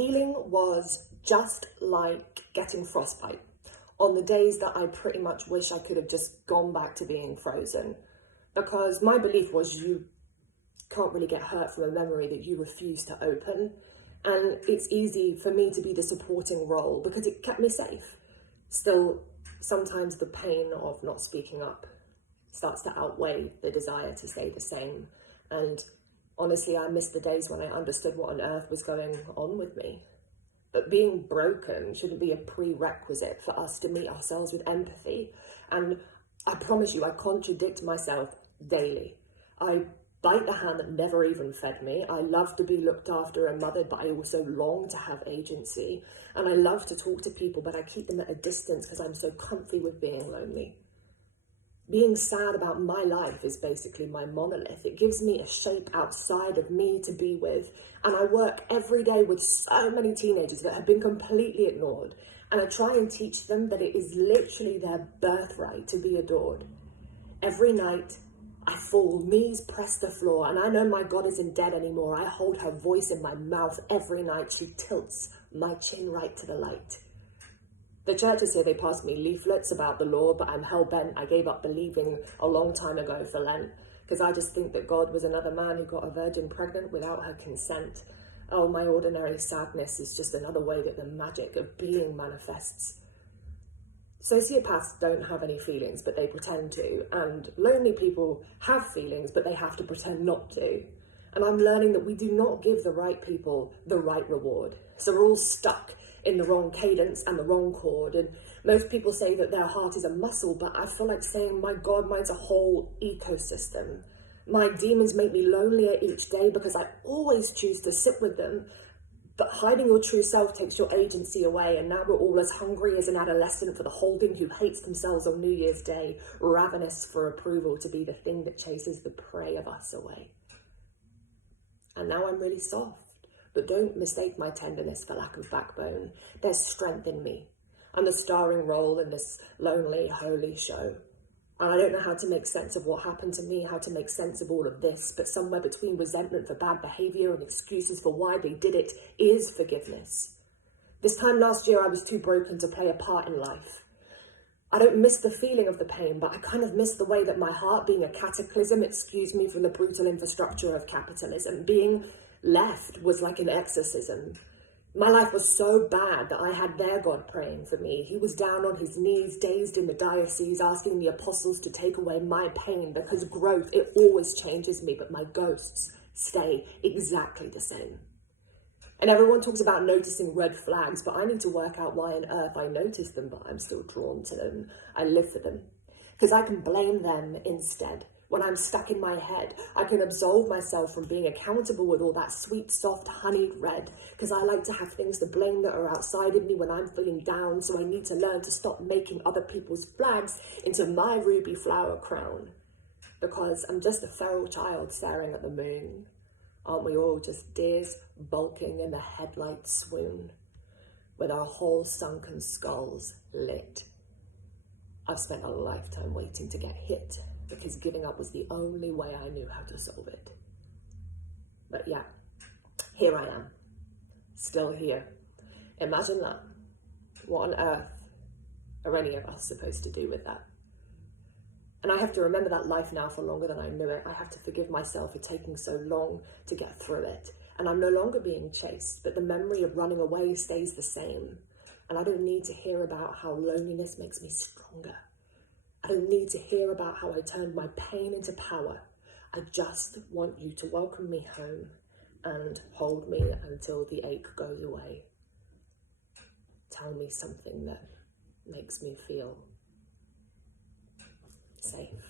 Healing was just like getting frostbite on the days that I pretty much wish I could have just gone back to being frozen, because my belief was you can't really get hurt from a memory that you refuse to open. And it's easy for me to be the supporting role because it kept me safe. Still, sometimes the pain of not speaking up starts to outweigh the desire to stay the same. And honestly, I miss the days when I understood what on earth was going on with me. But being broken shouldn't be a prerequisite for us to meet ourselves with empathy. And I promise you, I contradict myself daily. I bite the hand that never even fed me. I love to be looked after and mothered, but I also long to have agency. And I love to talk to people, but I keep them at a distance because I'm so comfy with being lonely. Being sad about my life is basically my monolith. It gives me a shape outside of me to be with. And I work every day with so many teenagers that have been completely ignored. And I try and teach them that it is literally their birthright to be adored. Every night, I fall, knees press the floor, and I know my God isn't dead anymore. I hold her voice in my mouth every night. She tilts my chin right to the light. The churches say they passed me leaflets about the Lord, but I'm hell-bent. I gave up believing a long time ago for Lent, because I just think that God was another man who got a virgin pregnant without her consent. Oh, my ordinary sadness is just another way that the magic of being manifests. Sociopaths don't have any feelings, but they pretend to. And lonely people have feelings, but they have to pretend not to. And I'm learning that we do not give the right people the right reward. So we're all stuck in the wrong cadence and the wrong chord. And most people say that their heart is a muscle, but I feel like saying, my God, mine's a whole ecosystem. My demons make me lonelier each day because I always choose to sit with them. But hiding your true self takes your agency away, and now we're all as hungry as an adolescent for the holding who hates themselves on New Year's Day, ravenous for approval to be the thing that chases the prey of us away. And now I'm really soft, but don't mistake my tenderness for lack of backbone. There's strength in me. I'm the starring role in this lonely, holy show. And I don't know how to make sense of what happened to me, how to make sense of all of this, but somewhere between resentment for bad behaviour and excuses for why they did it is forgiveness. This time last year, I was too broken to play a part in life. I don't miss the feeling of the pain, but I kind of miss the way that my heart, being a cataclysm, excused me from the brutal infrastructure of capitalism. Being left was like an exorcism. My life was so bad that I had their God praying for me. He was down on his knees, dazed in the diocese, asking the apostles to take away my pain, because growth, it always changes me, but my ghosts stay exactly the same. And everyone talks about noticing red flags, but I need to work out why on earth I notice them, but I'm still drawn to them. I live for them, because I can blame them instead. When I'm stuck in my head, I can absolve myself from being accountable with all that sweet, soft, honeyed red, because I like to have things to blame that are outside of me when I'm feeling down, so I need to learn to stop making other people's flags into my ruby flower crown, because I'm just a feral child staring at the moon. Aren't we all just deers bulking in the headlight swoon, with our whole sunken skulls lit? I've spent a lifetime waiting to get hit, because giving up was the only way I knew how to solve it. But yeah, here I am, still here. Imagine that. What on earth are any of us supposed to do with that? And I have to remember that life now for longer than I knew it. I have to forgive myself for taking so long to get through it. And I'm no longer being chased, but the memory of running away stays the same. And I don't need to hear about how loneliness makes me stronger. I don't need to hear about how I turned my pain into power. I just want you to welcome me home and hold me until the ache goes away. Tell me something that makes me feel safe.